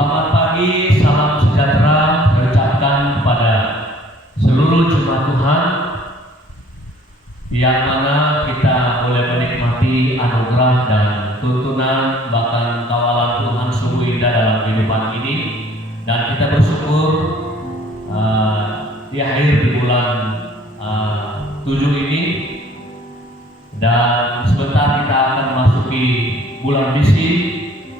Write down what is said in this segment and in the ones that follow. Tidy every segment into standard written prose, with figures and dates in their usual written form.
Selamat pagi, salam sejahtera saya ucapkan kepada seluruh jemaat Tuhan yang mana kita boleh menikmati anugerah dan tuntunan bahkan kawalan Tuhan sungguh indah dalam kehidupan ini, dan kita bersyukur di akhir di bulan 7 ini, dan sebentar kita akan memasuki bulan misi.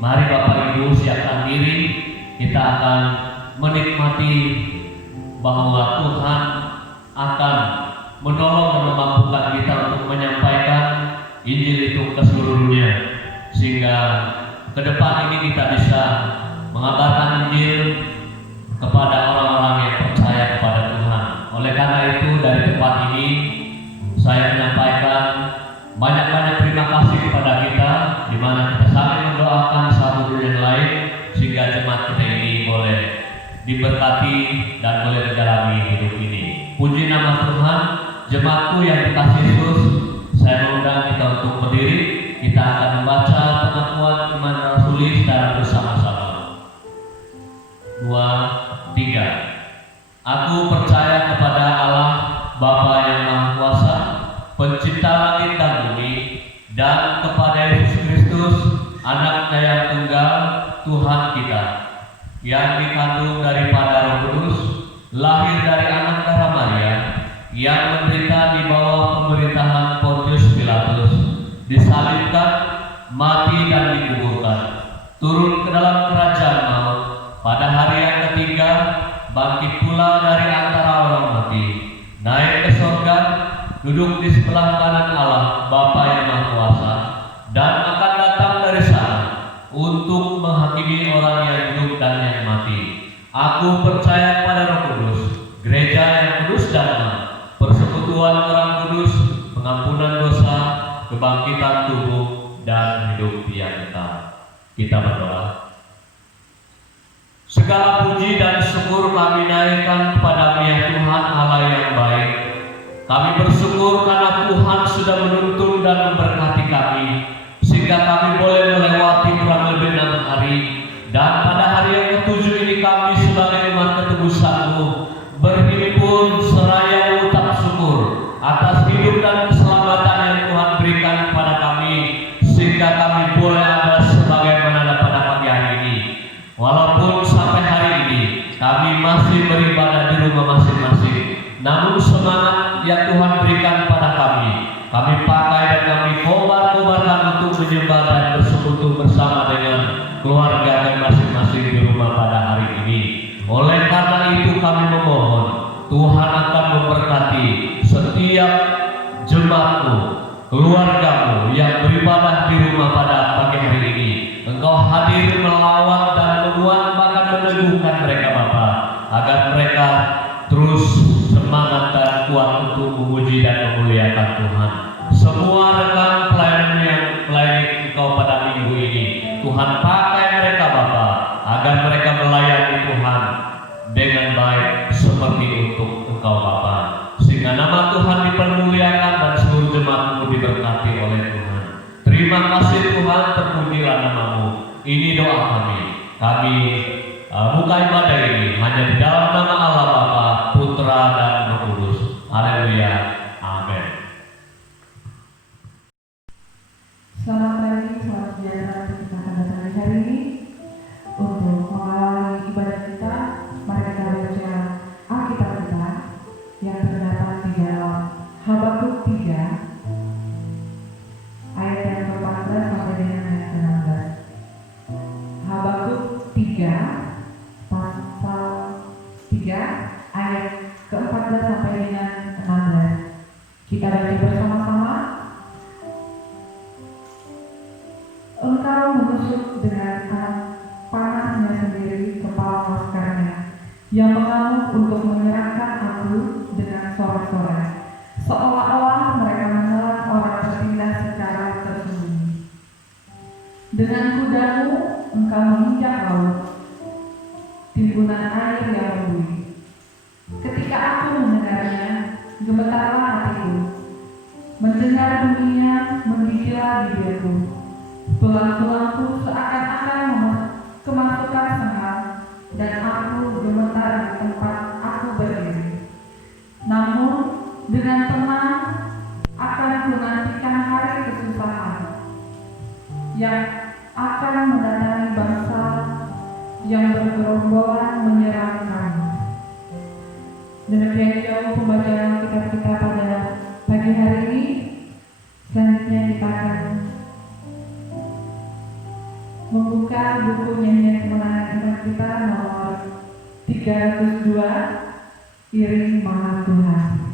Mari Bapak Ibu siapkan diri, kita akan menikmati bahwa Tuhan akan menolong dan memampukan kita untuk menyampaikan Injil itu ke seluruh dunia, sehingga ke depan ini kita bisa mengabarkan Injil kepada orang-orang yang percaya kepada Tuhan. Oleh karena itu, dari tempat ini saya menyampaikan banyak-banyak terima kasih kepada kita, di mana kita saling mendoakan satu dengan yang lain, sehingga jemaat kita ini boleh diberkati dan boleh menjalani hidup ini. Puji nama Tuhan. Jemaatku yang dikasihi Yesus, saya mengundang kita untuk berdiri. Kita akan membaca pengakuan iman rasuli secara bersama-sama. 2, 3. Aku percaya kepada Allah Bapa yang Maha Kuasa, Pencipta langit dan bumi, dan kepada Yesus Kristus, Anaknya yang tunggal, Tuhan kita, yang dikandung daripada Roh Kudus, lahir dari anak darah Maria, yang menderita di bawah pemerintahan Pontius Pilatus, disalibkan, mati dan dikuburkan, turun ke dalam kerajaan maut, pada hari yang ketiga bangkit pula dari antara orang mati, naik ke surga, duduk di sebelah kanan Allah Bapa yang Maha Kuasa, dan akan datang dari sana untuk menghakimi orang yang hidup dan yang mati. Aku percaya pada Roh Kudus, gereja yang kudus dan am, persekutuan orang kudus, pengampunan dosa, kebangkitan tubuh, dan hidup yang kekal. Kita berdoa. Segala puji dan syukur kami naikkan kepada-Mu ya Tuhan Allah yang baik. Kami bersyukur karena Tuhan sudah menuntun dan memberkati kami, sehingga kami boleh melewati kurang lebih 6 hari, dan pada hari yang ke-7 ini kami sebagai umat ketebus-Mu berhimpun seraya mengucap syukur atas hidup dan keselamatan yang Tuhan berikan kepada kami, sehingga kami boleh ada sebagaimana pada pagi hari ini. Walaupun sampai hari ini kami masih beribadah di rumah masing-masing, namun semangat yang Tuhan berikan pada kami pakai dan kami kobar-kobarkan untuk menyembah dan bersekutu bersama dengan keluarga dan masing-masing di rumah pada hari ini. Oleh karena itu kami memohon Tuhan akan memberkati setiap jemaat-Mu, keluarga-Mu yang beribadah di rumah pada pagi hari ini. Engkau hadir melawat dan menguat bahkan meneguhkan mereka Bapa, agar mereka terus semangat dan kuat untuk memuji dan memuliakan Tuhan. Semua rekan pelayan yang melayani Engkau pada minggu ini, Tuhan pakai mereka Bapa, agar mereka melayani Tuhan dengan baik seperti untuk Engkau Bapa, sehingga nama Tuhan dipermuliakan dan seluruh jemaat-Mu diberkati oleh Tuhan. Terima kasih Tuhan, terpujilah nama-Mu. Ini doa kami. Kami buka ibadah ini hanya di dalam nama Allah Bapa, Putra dan Roh Kudus. Haleluya. Amin. Selamat pagi, selamat sejahtera kita akan datang hari ini untuk mengawali ibadah kita. Mari kita baca Alkitab kita yang terdapat di dalam Habakuk 3 ayat yang ke-14 sampai dengan ayat ke-16. Habakuk 3 pasal 3 ayat ke-14 sampai dengan 16. Kita baca bersama-sama. Engkau menusuk dengan anak panahnya sendiri kepala laskarnya, yang mengamuk untuk menyerahkan aku dengan sorak-sorai, seolah-olah mereka menelan orang bertindak secara tersembunyi. Dengan kudamu engkau menginjak laut, timbunan air yang membuih. Ketika aku mendengarnya, gemetarlah hatiku, mendengar bunyinya menggigillah bibirku. Tulang-tulangku seakan-akan kemasukan sengat yang bergerombolan menyerang kami. Demikian jauh pembacaan kitab kita pada pagi hari ini. Selanjutnya kita akan membuka buku nyanyian kemenangan iman kita nomor 302, Iring Maha Tuhan.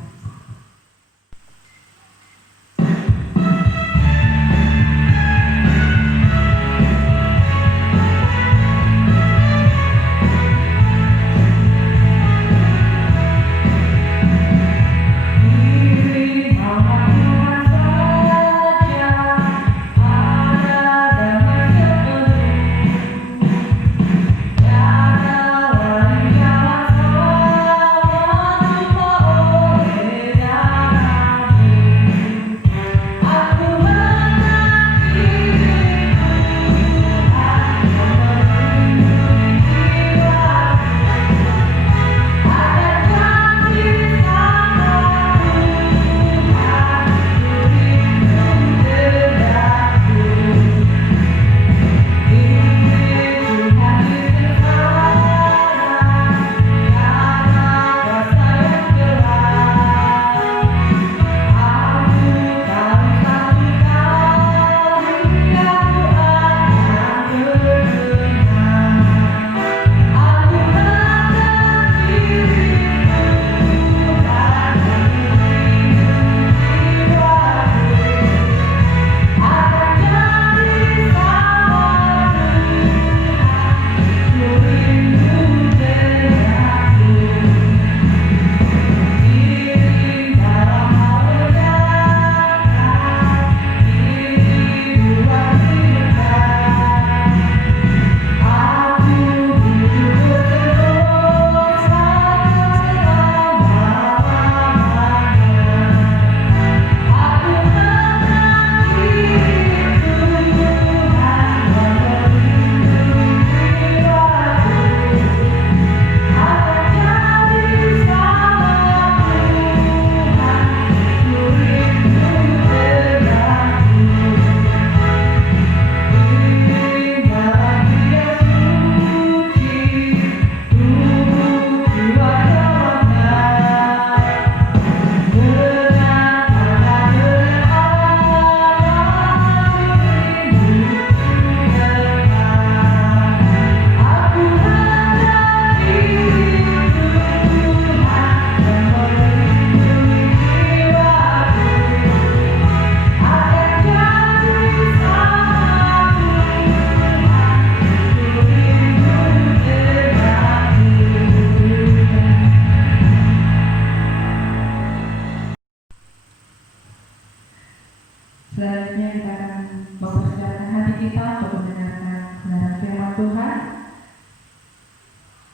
Selanjutnya kita akan mempersiapkan hati kita untuk mendengarkan kebenaran firman Tuhan.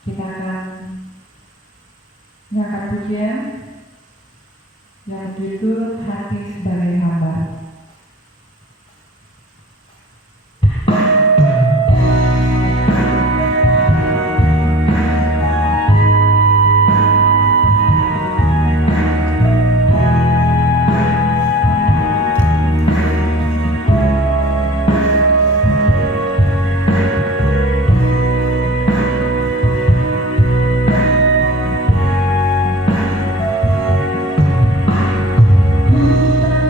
Kita akan mengangkat pujian yang berjudul Hati Sebagai Hamba. Ku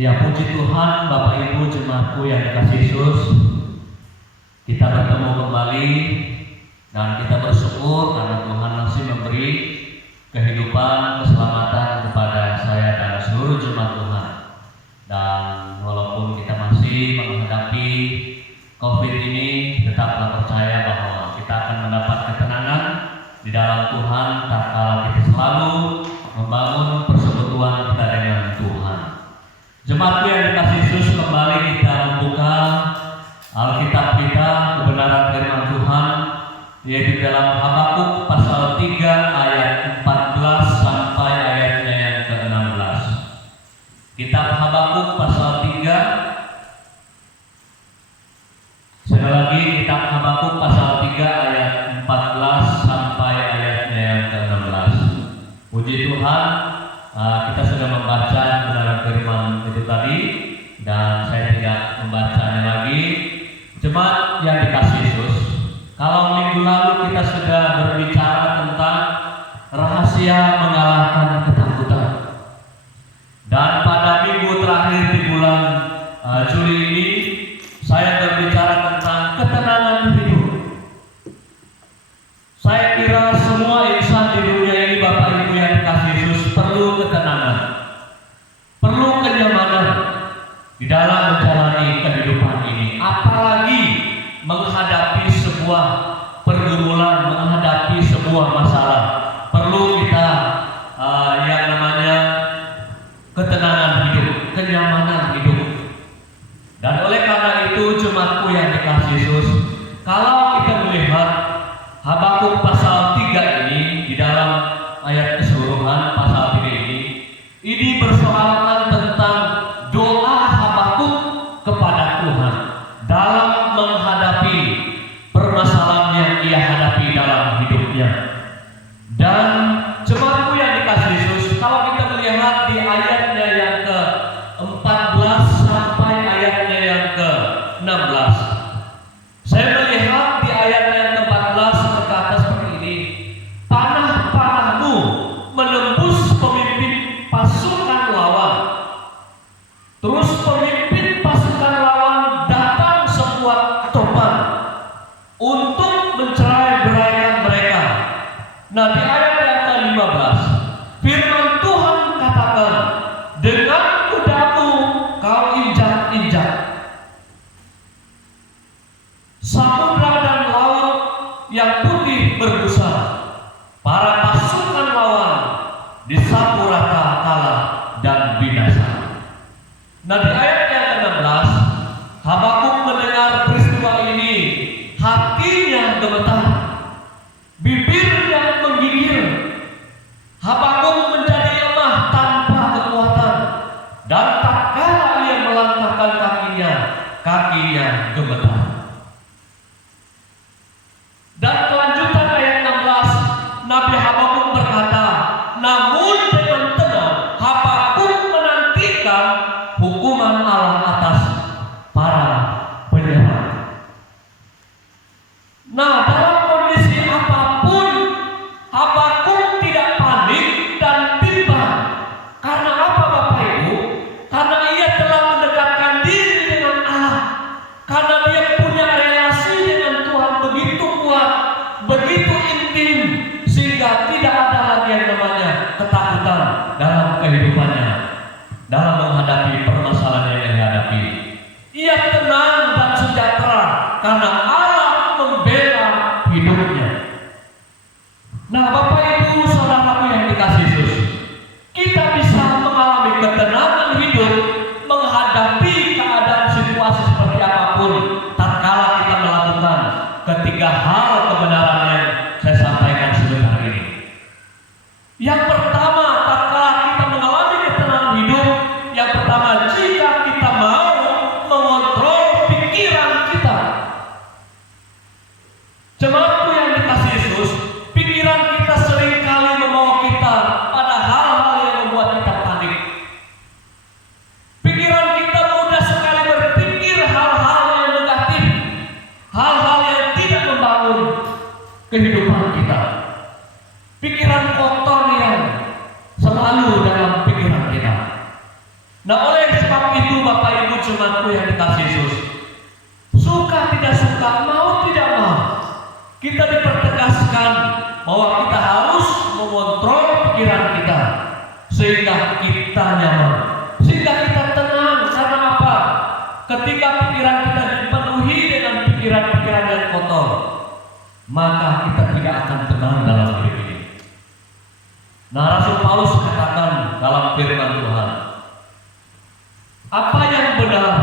Ya puji Tuhan, Bapak Ibu jemaatku yang dikasihi Yesus, kita bertemu kembali dan kita bersyukur karena Tuhan masih memberi kehidupan, keselamatan kepada saya dan seluruh jemaat Tuhan. Dan walaupun kita masih menghadapi COVID ini, tetaplah percaya bahwa kita akan mendapat ketenangan di dalam Tuhan tatkala kita selalu membangun persekutuan kita dengan Tuhan. Jemaat yang dikasihi Yesus, kembali kita membuka Alkitab kita, kebenaran firman Tuhan, yaitu dalam Habakuk pasal 3 ayat 14 sampai ayatnya yang ke-16. Kitab Habakuk pasal 3. Sekali lagi, kitab Habakuk pasal 3 ayat 14 sampai ayatnya yang ke-16. Puji Tuhan, kita sudah membaca kebenaran firman itu tadi dan saya tidak membacanya lagi. Jemaat yang dikasihi Yesus, kalau minggu lalu kita sudah berbicara tentang rahasia mengalahkan ketakutan, dan pada minggu terakhir di bulan Juli ini saya berbicara tentang ketenangan hidup. Saya kira semua insan di dunia ini, Bapak Ibu yang dikasihi Yesus, perlu ketenangan, perlu kenyamanan di dalam menjalani kehidupan ini, apalagi menghadapi sebuah pergumulan, menghadapi sebuah masalah. Perlu kita yang namanya ketenangan hidup, kenyamanan hidup. Dan oleh karena itu, jemaatku yang dikasihi Yesus, kalau kita melihat Habakuk pasal 3 ini, di dalam ayat keseluruhan pasal 3 ini bersoalkan tentang doa Habakuk kepada Tuhan dalam menghadapi permasalahan yang ia hadapi dalam hidupnya. Dan jemaatku yang dikasihi Yesus, kalau kita melihat di ayatnya yang ke-14 sampai ayatnya yang ke-16, saya melihat di ayatnya yang ke-14 berkata seperti ini: panah-panahmu menembus pemimpin pasukan lawan. Terus pemimpin pasukan lawan datang sekuat topan untuk mencerai-beraikan mereka. Nah, di ayat yang ke-15, firman Tuhan katakan, dengan kudamu kau injak-injak samudra dan laut yang putih berbusa. Para pasukan lawan disapu rata, kalah dan binasa. Nah, di ayat yang ke-16, Habakuk mendengar peristiwa ini, hatinya gemetar, bibirnya menggigil. Habakuk menjadi lemah tanpa kekuatan, dan tatkala ia melangkahkan kakinya gemetar. Dan kelanjutan ayat 16, Nabi Habakuk berkata, namun dengan tenang Habakuk menantikan hukuman Allah atas para penyerang. Nah, dalam kondisi apapun Habakuk tidak panik dan bimbang. Karena apa, Bapak Ibu? Karena ia telah mendekatkan diri dengan Allah. Karena dia punya relasi dengan Tuhan begitu kuat, begitu intim, sehingga tidak ada lagi yang namanya ketakutan dalam kehidupannya, dalam menghadapi permasalahan yang dihadapi. Ia tenang dan sejahtera karena Allah membela hidupnya. Nah, Bapak Ibu saudaraku yang dikasihi Yesus, kita bisa mengalami ketenangan hidup menghadapi keadaan situasi seperti apapun tatkala kita melakukan ketiga hal kebenaran yang saya sampaikan sebentar ini. Yang pertama, tatkala kita mengalami ketenangan hidup, yang pertama, jika kita mau mengontrol pikiran kita. Jemaatku yang dikasihi Yesus, pikiran kita seringkali membawa kita pada hal-hal yang membuat kita panik. Pikiran kita mudah sekali berpikir hal-hal yang negatif, hal-hal yang tidak membangun kehidupan kita. Pikiran kotor yang selalu dalam pikiran kita. Nah, oleh sebab jemaatku yang dikasih Yesus, suka tidak suka, mau tidak mau, kita dipertegaskan bahwa kita harus mengontrol pikiran kita sehingga kita nyaman, sehingga kita tenang. Karena apa? Ketika pikiran kita dipenuhi dengan pikiran-pikiran yang kotor, maka kita tidak akan tenang dalam hidup ini. Nah, Rasul Paulus katakan dalam firman Tuhan, apa yang benar,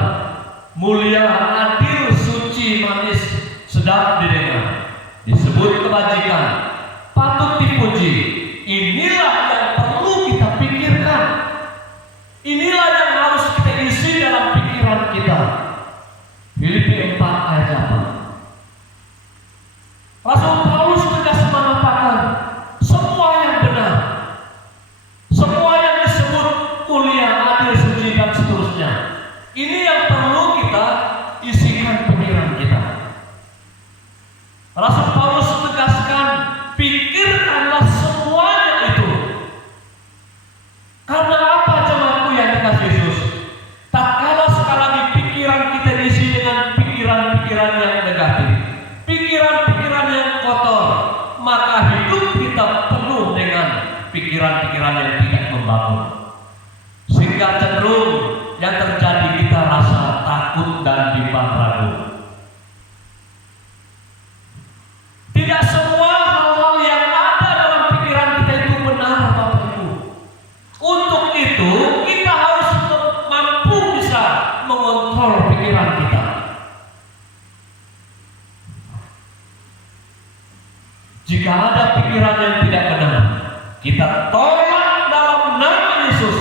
mulia, adil, suci, manis, sedap didengar, disebut kebajikan, patut dipuji, inilah yang perlu kita pikirkan. Inilah yang harus kita isi dalam pikiran kita. Filipi 4 ayat 8. Rasul Paulus tegas mengatakan, semua yang benar, semua yang disebut mulia, adil, suci, dan seterusnya, ini yang perlu kita isikan pikiran kita. Rasul Paulus tegaskan, pikirkanlah semuanya itu. Karena apa, jemaatku yang dikasih Yesus? Tak kalah sekali pikiran kita diisi dengan pikiran-pikiran yang negatif, pikiran-pikiran yang kotor, maka hidup kita penuh dengan pikiran-pikiran yang tidak membangun, sehingga cenderung yang terjadi kita rasa takut dan bimbang ragu. Tidak semua hal-hal yang ada dalam pikiran kita itu benar, Bapak Ibu. Untuk itu kita harus mampu bisa mengontrol pikiran kita. Jika ada pikiran yang tidak benar, kita tolak dalam nama Yesus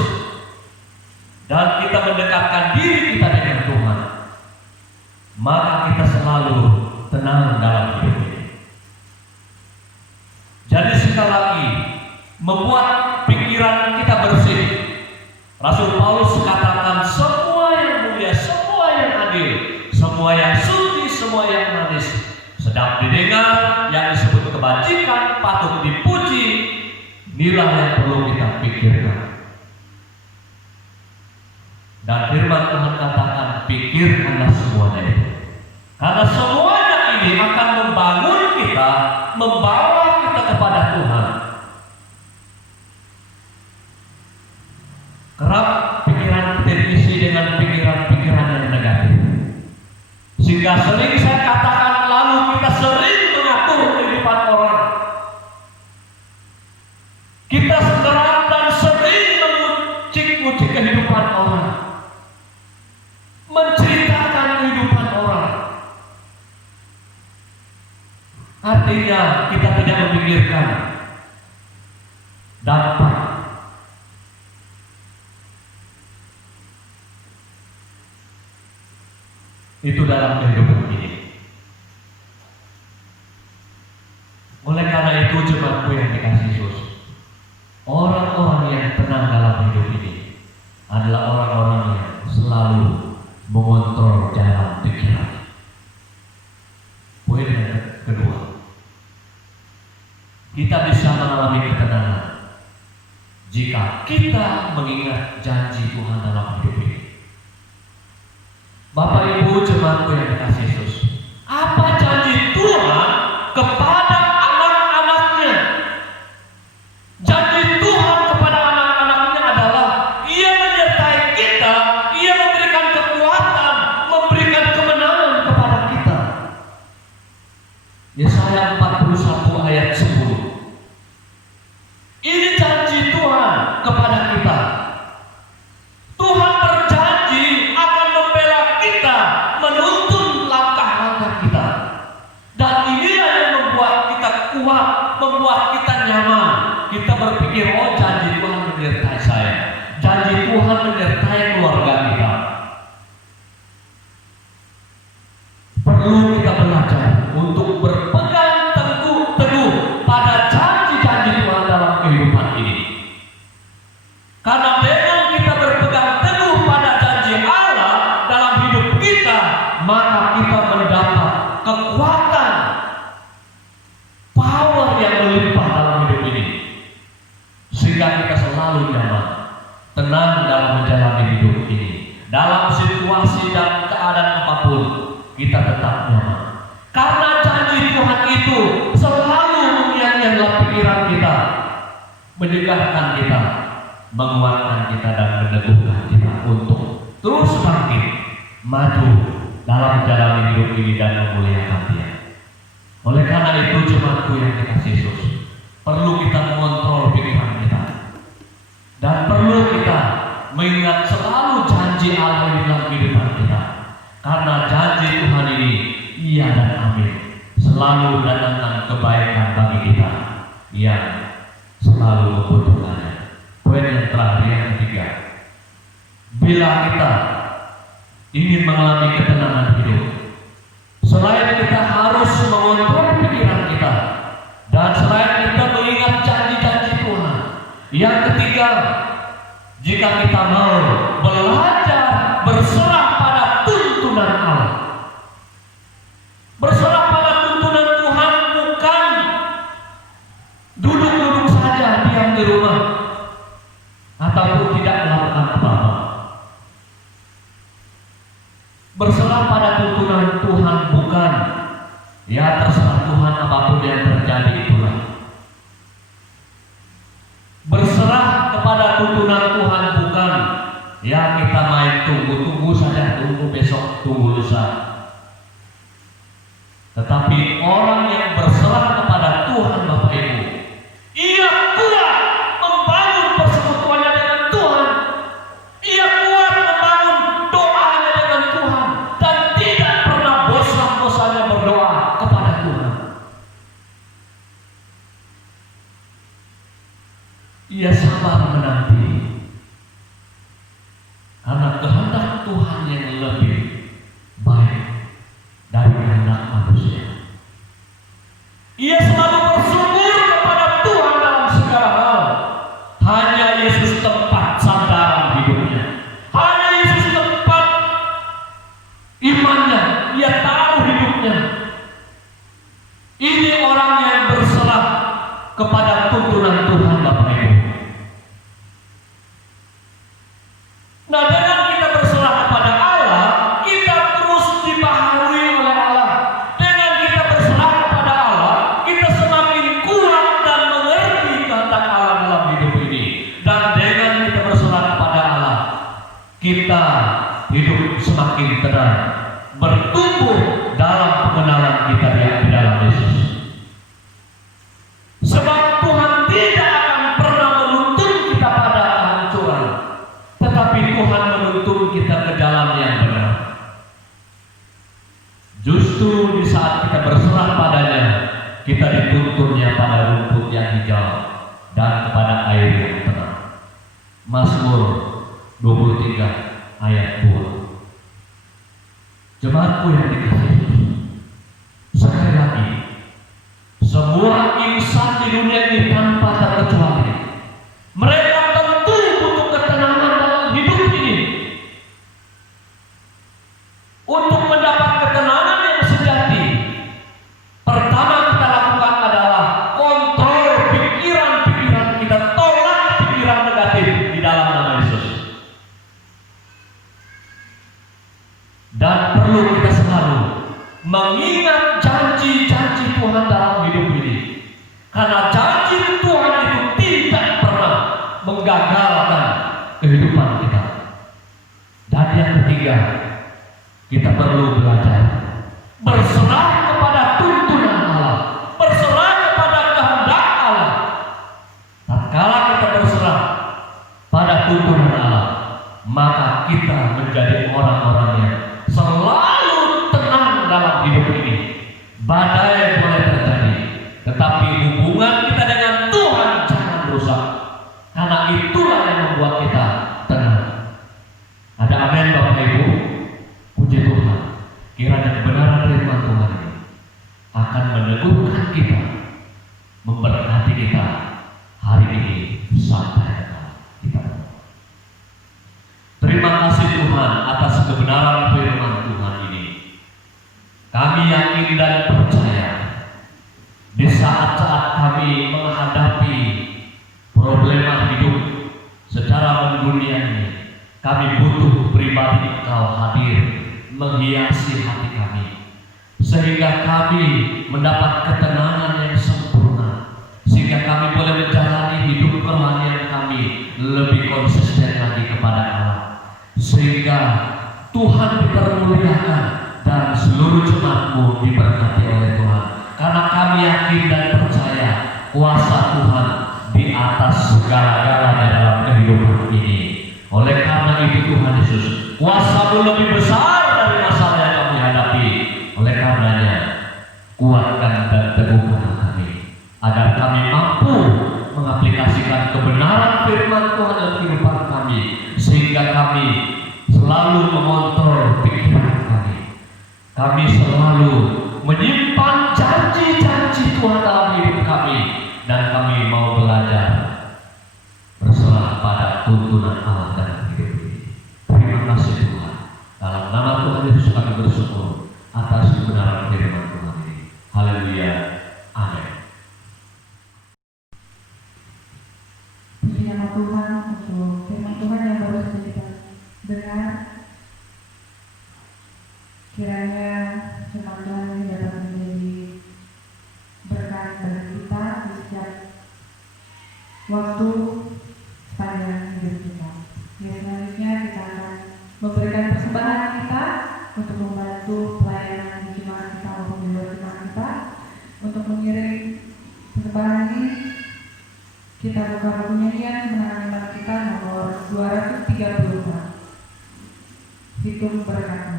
dan kita mendekatkan diri kita dengan Tuhan, maka kita selalu tenang dalam hidup ini. Jadi sekali lagi, membuat pikiran kita bersih. Rasul Paulus katakan, semua yang mulia, semua yang adil, semua yang suci, semua yang manis, sedap didengar, yang disebut kebajikan, patut dipuji, inilah yang perlu kita pikirkan. Dan firman Tuhan katakan, pikirkanlah semuanya itu. Karena semuanya ini akan membangun kita, membawa kita kepada Tuhan. Kerap pikiran kita diisi dengan pikiran-pikiran yang negatif, sehingga sering saya katakan, lalu kita sering mengatur kehidupan orang. Kita sekarang dan sering mengucik-ngucik kehidupan orang, menceritakan kehidupan orang. Artinya kita tidak memikirkan dampak itu dalam kehidupan ini. Oleh karena itu, jemaatku yang dikasihi Yesus, orang-orang yang tenang dalam hidup ini adalah orang-orang yang selalu mengontrol jalan pikiran. Poin yang kedua, kita bisa mengalami ketenangan jika kita mengingat janji Tuhan dalam hidup ini. Bapak Ibu jemaatku yang dikasihi Yesus, apa janji Tuhan kepada anak-anaknya? Janji Tuhan kepada anak-anaknya adalah Ia menyertai kita, Ia memberikan kekuatan, memberikan kemenangan kepada kita. Yesaya 41 ayat 10. Ini janji Tuhan kepada kita. Tuhan berjanji akan membela kita, menuntun langkah-langkah kita. Dan inilah yang membuat kita kuat, membuat kita nyaman. Kita berpikir, oh janji Tuhan menyertai saya, janji Tuhan menyertai keluarga kita. Perlu kita belajar untuk berpegang teguh pada janji-janji Tuhan dalam kehidupan ini. Karena dengan kita berpegang teguh pada janji Allah dalam hidup kita, maka kita mendapat kekuatan, power yang melimpah dalam hidup ini, sehingga kita selalu nyaman, tenang dalam menjalani hidup ini. Dalam situasi situasi dan keadaan apapun, kita tetap nyaman. Karena janji Tuhan itu selalu mengingat pikiran kita, menyegarkan kita, menguatkan kita dan meneguhkan kita untuk terus bangkit, maju dalam jalan hidup ini dan memuliakan Dia. Oleh karena itu, jemaatku yang dikasihi Yesus, perlu kita mengontrol pikiran kita dan perlu kita mengingat selalu janji Allah di dalam kehidupan kita. Karena janji Tuhan ini iya dan amin, selalu mendatangkan kebaikan bagi kita yang selalu membutuhkannya. Poin yang terakhir, yang ketiga, bila kita ingin mengalami ketenangan hidup, selain kita harus mengontrol pikiran kita dan selain kita mengingat janji-janji Tuhan, yang ketiga, jika kita mau belajar berserah pada tuntunan Allah, berserah pada tuntunan Tuhan, bukan duduk-duduk saja diam di rumah ataupun tidak melakukan apa-apa. Berserah pada tuntunan Tuhan bukan ya terserah Tuhan apapun yang terjadi itulah. Berserah kepada tuntunan Tuhan bukan ya kita main tunggu saja, tunggu besok, tunggu lusa. Tetapi orang yang berserah kepada Tuhan Bapak Ibu, ia kuat membangun persekutuannya dengan Tuhan, ia kuat membangun doanya dengan Tuhan, dan tidak pernah bosan-bosannya berdoa kepada Tuhan. Ia sabar menanti karena kehendak Tuhan yang lebih baik dari kehendak manusia. Ia selalu bersyukur kepada Tuhan dalam segala hal. Hanya Yesus tempat sandaran hidupnya, hanya Yesus tempat imannya, ia taruh hidupnya. Ini orang yang berserah kepada tuntunan Tuhan Bapak Ibu. Nah, dengan kita berserah kepada Allah, kita terus dibaharui oleh Allah. Dengan kita berserah kepada Allah, kita semakin kuat dan mengerti kehendak Allah dalam hidup ini. Dan dengan kita berserah kepada Allah, kita hidup semakin tenang, bertumbuh dalam pengenalan kita di dalam Yesus. Sebab Tuhan tidak akan pernah menuntun kita pada kehancuran, tetapi Tuhan menuntun kita ke jalan yang benar. Justru di saat kita berserah padanya, kita dituntunnya pada rumput yang hijau dan kepada air yang tenang. Mazmur 23 ayat 2. Jemaatku yang dikasihi, sekali lagi, semua insan di dunia ini tanpa terkecuali, mereka tentu butuh ketenangan dalam hidup ini. Untuk mendapat ketenangan yang sejati, pertama kita lakukan adalah kontrol pikiran-pikiran kita, tolak pikiran negatif di dalam nama Yesus. Dan perlu kita selalu mengingat janji-janji Tuhan dalam hidup ini, karena janji Tuhan itu tidak pernah menggagalkan kehidupan kita. Dan yang ketiga, kita perlu belajar berserah kepada tuntunan Allah, berserah kepada kehendak Allah. Tatkala kita berserah pada tuntunan Allah, maka kita menjadi orang-orang yang selalu tenang dalam hidup ini. Badai boleh terjadi, tetapi hubungan kita dengan Tuhan jangan rusak, karena itulah yang membuat kita tenang. Ada amin Bapak Ibu? Puji Tuhan, kiranya kebenaran firman Tuhan ini akan meneguhkan kita, memberkati kita hari ini sampai kita. Terima kasih Tuhan atas kebenaran firman Tuhan ini. Kami yakin dan percaya di saat-saat kami menghadapi problema hidup secara mendunia ini, Kami butuh pribadi Engkau hadir menghiasi hati kami, sehingga kami mendapat ketenangan yang sempurna, sehingga kami boleh menjalani hidup kerohanian kami lebih konsisten lagi kepada Allah, sehingga Tuhan dipermuliakan dan seluruh jemaat-Mu diberkati oleh Tuhan. Karena kami yakin dan percaya kuasa Tuhan di atas segala-galanya dalam kehidupan ini. Oleh karena itu Tuhan Yesus, kuasa-Mu lebih besar dari masalah yang kami hadapi. Oleh karenanya, kuatkan dan teguhkan kami, agar kami mampu mengaplikasikan kebenaran firman Tuhan dalam kehidupan kami, sehingga kami selalu mengontrol pikiran kami. Kami selalu menyimpan janji-janji Tuhan dalam hidup kami, dan kami mau belajar berserah pada tuntunan Allah dalam hidup ini. Terima kasih Tuhan. Dalam nama Tuhan Yesus kami bersyukur atas kebenaran firman Tuhan ini. Haleluya. Amin. Puji nama Tuhan untuk firman Tuhan yang baru saja kita dengar. Kiranya firman Tuhan ini dapat menjadi berkat bagi kita di setiap waktu sepanjang hidup kita. Ya, selanjutnya kita akan memberikan persembahan kita untuk membantu pelayanan di jemaat kita maupun di luar jemaat kita. Untuk mengiring persembahan ini, kita buka buku nyanyian kemenangan iman kita nomor 234. Hitung berkatmu.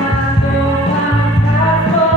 Berat Tuhan satu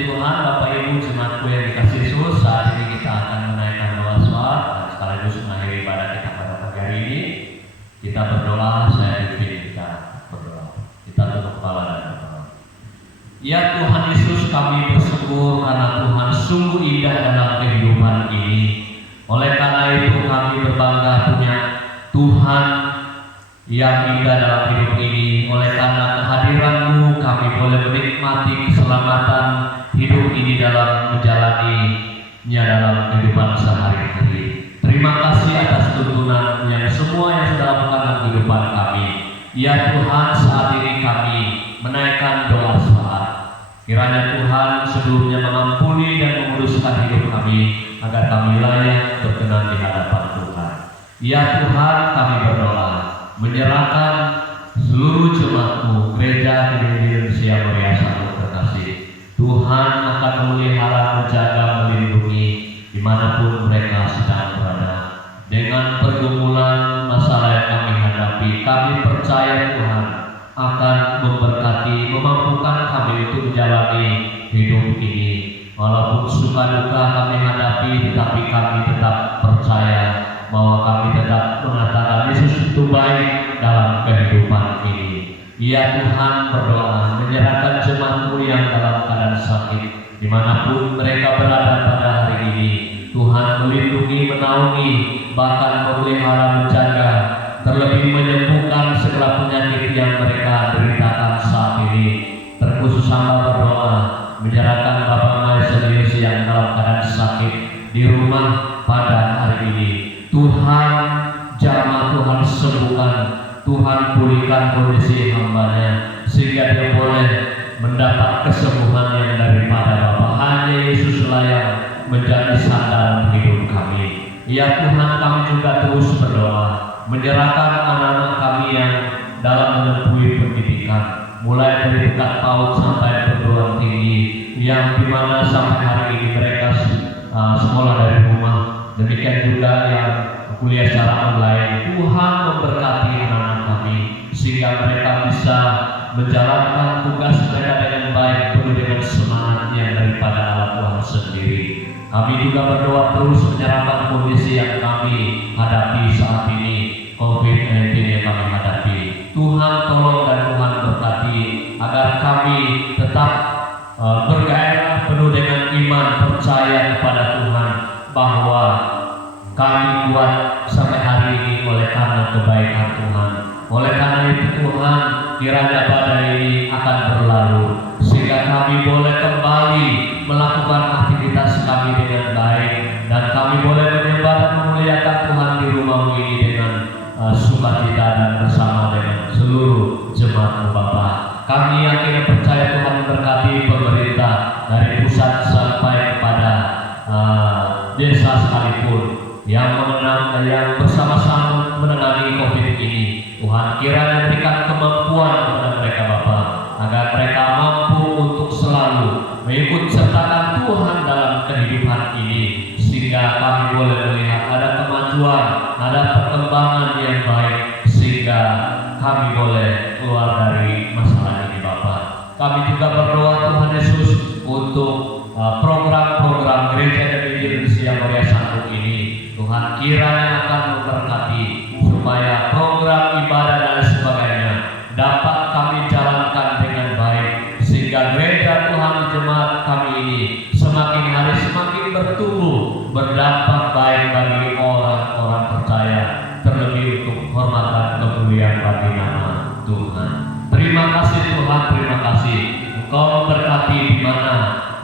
Puji Tuhan, Bapak Ibu jemaatku yang dikasihi Yesus, saat ini kita akan menaikkan doa sholawat dan sekaligus mengakhiri ibadah kita pada pagi hari ini. Kita berdoa, saya pimpin kita berdoa. Kita tutup kepala dan berdoa. Ya Tuhan Yesus, kami bersyukur karena Tuhan sungguh indah dalam kehidupan ini. Oleh karena itu kami berbangga punya Tuhan yang indah dalam hidup ini. Oleh karena kehadiran-Mu kami boleh menikmati keselamatan hidup ini dalam menjalaninya dalam kehidupan sehari-hari. Terima kasih atas tuntunan yang semua yang sudah lakukan dalam kehidupan kami. Ya Tuhan, saat ini kami menaikkan doa sholawat. Kiranya Tuhan sebelumnya mengampuni dan menguruskan hidup kami agar kami layak berkenan di hadapan Tuhan. Ya Tuhan, kami berdoa menyerahkan seluruh jemaat-Mu, gereja di Indonesia Mulia Sangat terkasih. Tuhan akan memelihara, menjaga, melindungi dimanapun mereka sedang berada. Dengan pergumulan masalah yang kami hadapi, kami percaya Tuhan akan memberkati, memampukan kami untuk menjalani hidup ini. Walaupun suka duka kami hadapi, tetapi kami tetap percaya bahwa kami tetap mengatakan Yesus itu baik dalam kehidupan ini. Ya Tuhan, berdoa menyerahkan jemaat-Mu yang dalam keadaan sakit dimanapun mereka berada pada hari ini. Tuhan melindungi, menaungi, bahkan memelihara, menjaga, terlebih menyembuhkan segala penyakit yang mereka deritakan saat ini. Terkhusus hamba berdoa menyerahkan Bapak Maestro yang dalam keadaan sakit di rumah pada hari ini. Tuhan jamah, Tuhan sembuhkan, Tuhan pulihkan kondisi hamba-Nya sehingga dia boleh mendapat kesembuhan yang daripada Bapa. Hanya Yesus layak menjadi sandaran hidup kami. Ya Tuhan, kami juga terus berdoa menyerahkan anak-anak kami yang dalam menempuh pendidikan, mulai dari tingkat PAUD sampai perguruan tinggi, yang dimana sampai hari ini mereka sekolah dari rumah. Demikian juga yang kuliah secara online. Tuhan memberkati anak-anak kami sehingga mereka bisa menjalankan tugas mereka dengan baik, penuh dengan semangat yang daripada Allah Tuhan sendiri. Kami juga berdoa terus menyerahkan kondisi yang kami hadapi saat ini, COVID-19 yang kami hadapi. Tuhan tolong dan Tuhan berkati agar kami tetap bergairah, penuh dengan iman, percaya kepada Tuhan bahwa kami kuat sampai hari ini oleh karena kebaikan Tuhan. Oleh karena itu Tuhan, kiranya badai ini akan berlalu sehingga kami boleh kembali melakukan aktivitas kami dengan baik, dan kami boleh menyembah dan memuliakan Tuhan di rumah-Mu ini dengan sukacita dan bersama dengan seluruh jemaat-Mu Bapa. Kami yakin dan percaya Tuhan memberkati pemerintah dari pusat sampai kepada desa sekalipun yang bersama-sama menangani COVID ini. Tuhan kiranya berikan kemampuan kepada mereka Bapa, agar mereka mampu untuk selalu mengikut sertakan Tuhan dalam kehidupan ini, sehingga kami boleh melihat ada kemajuan, ada perkembangan yang baik, sehingga kami boleh keluar dari masalah ini Bapa. Kami juga berdoa Tuhan Yesus untuk program-program gereja dan Indonesia Mulia Sangat ini. Tuhan kiranya akan memberkati supaya program ibadah dan sebagainya dapat kami jalankan dengan baik, sehingga gereja Tuhan jemaat kami ini semakin hari semakin bertumbuh, berdampak baik bagi orang-orang percaya, terlebih untuk hormat dan kemuliaan bagi nama Tuhan. Terima kasih Tuhan, terima kasih Engkau memberkati di mana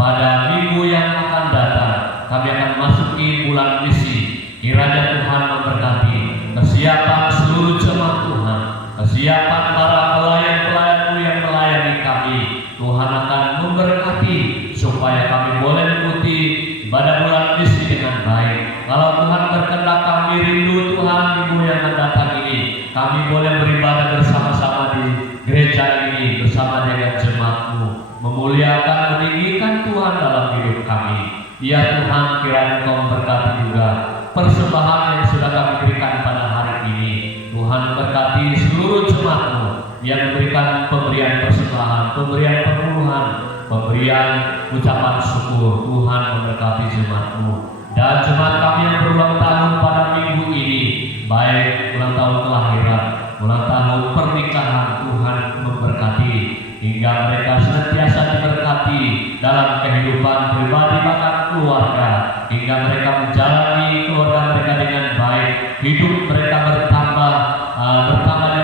pada minggu yang akan datang kami akan masuki bulan misi. Kiranya Tuhan memberkati kesiapan seluruh jemaat Tuhan, kesiapan para pelayan-pelayan-Mu yang melayani kami. Tuhan akan memberkati supaya kami boleh mengikuti ibadah bulan misi dengan baik. Kalau Tuhan berkehendak, kami rindu Tuhan minggu yang akan datang ini kami boleh beribadah bersama-sama di gereja ini bersama dengan jemaat-Mu, memuliakan, meninggikan Tuhan dalam hidup kami. Ya Tuhan, kiranya Engkau memberkati juga persembahan yang sudah kami berikan pada hari ini. Tuhan berkati seluruh jemaat-Mu yang memberikan pemberian persembahan, pemberian perpuluhan, pemberian ucapan syukur. Tuhan memberkati jemaat-Mu dan jemaat kami yang berulang tahun pada minggu ini, baik ulang tahun kelahiran, ulang tahun pernikahan. Tuhan memberkati hingga mereka senantiasa diberkati dalam kehidupan pribadi bahkan keluarga, hingga mereka menjalani keluarga mereka dengan baik, hidup mereka bertambah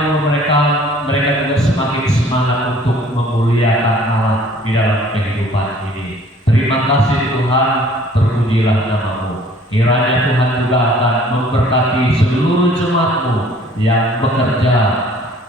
dulu mereka juga semakin semangat untuk memuliakan Allah di dalam kehidupan ini. Terima kasih Tuhan, terpujilah nama-Mu. Kiranya Tuhan juga akan memberkati seluruh jemaat-Mu yang bekerja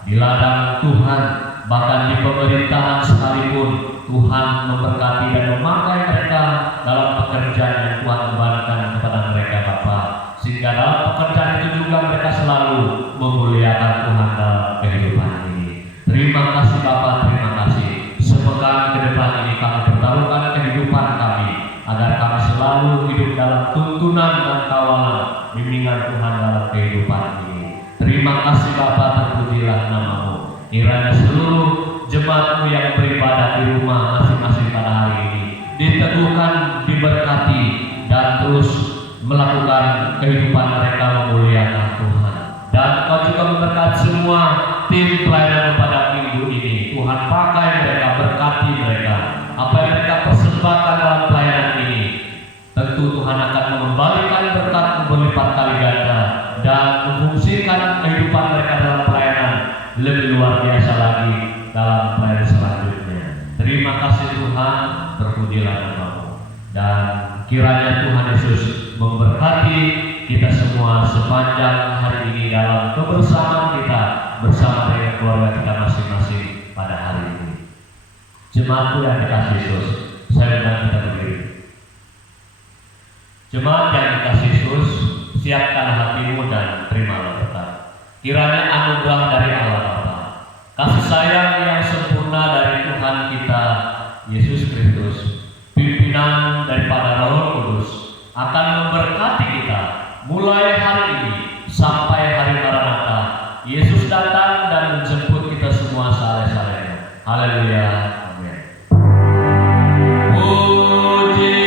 di ladang Tuhan, bahkan di pemerintahan sekalipun. Tuhan memberkati dan memakai mereka dalam pekerjaan yang Tuhan bebankan kepada mereka Bapa, sehingga dalam pekerjaan itu juga mereka selalu memuliakan Tuhan dalam kehidupan ini. Terima kasih Bapa, terima kasih. Sepekan ke depan ini kami pertaruhkan kehidupan kami, agar kami selalu hidup dalam tuntunan dan kawalan bimbingan Tuhan dalam kehidupan ini. Terima kasih Bapa, terpujilah nama-Mu. Kiranya seluruh jemaat-Mu yang beribadah di rumah masing-masing pada hari ini diteguhkan, diberkati, dan terus melakukan kehidupan mereka memuliakan Tuhan. Dan Kau juga memberkati semua tim pelayanan pada minggu ini. Tuhan pakai mereka, berkati mereka. Apa yang mereka persembahkan dalam pelayanan ini, tentu Tuhan akan mengembalikan berkat berlipat kali ganda dan memfungsikan kehidupan mereka dalam pelayanan lebih luar biasa lagi dalam pelayanan selanjutnya. Terima kasih Tuhan, terpujilah nama-Mu. Dan kiranya Tuhan Yesus memberkati kita semua sepanjang hari ini dalam kebersamaan kita bersama dengan keluarga kita masing-masing pada hari ini. Jemaatku yang dikasihi Yesus, saya undang kita berdiri. Jemaat yang dikasihi Yesus, siapkan hatimu dan terimalah berkat. Kiranya anugerah dari Allah Bapa, kasih sayang yang sempurna dari Tuhan kita Yesus Kristus, pimpinan daripada Roh Kudus akan memberkati kita mulai hari ini sampai hari Maranatha. Yesus datang dan menjemput kita semua saleh-salehnya. Haleluya. Amin. Puji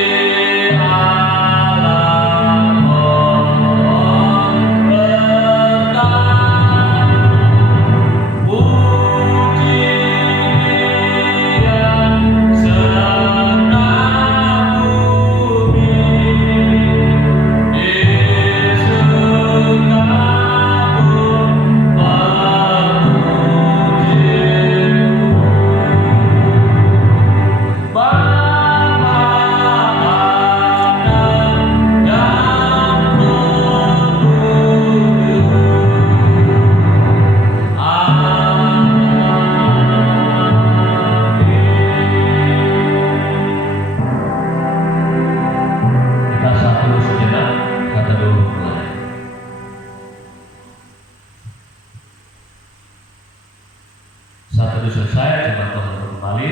selesai, jemaat Tuhan kembali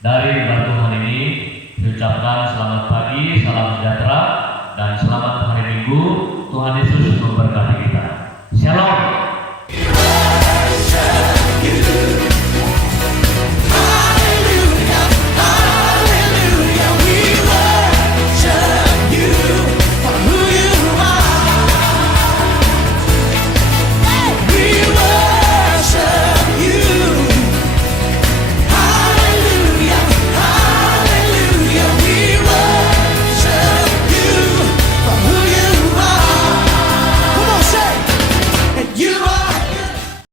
dari Tuhan ini. Diucapkan selamat pagi, salam sejahtera, dan selamat hari Minggu. Tuhan Yesus memberkati kita. Shalom.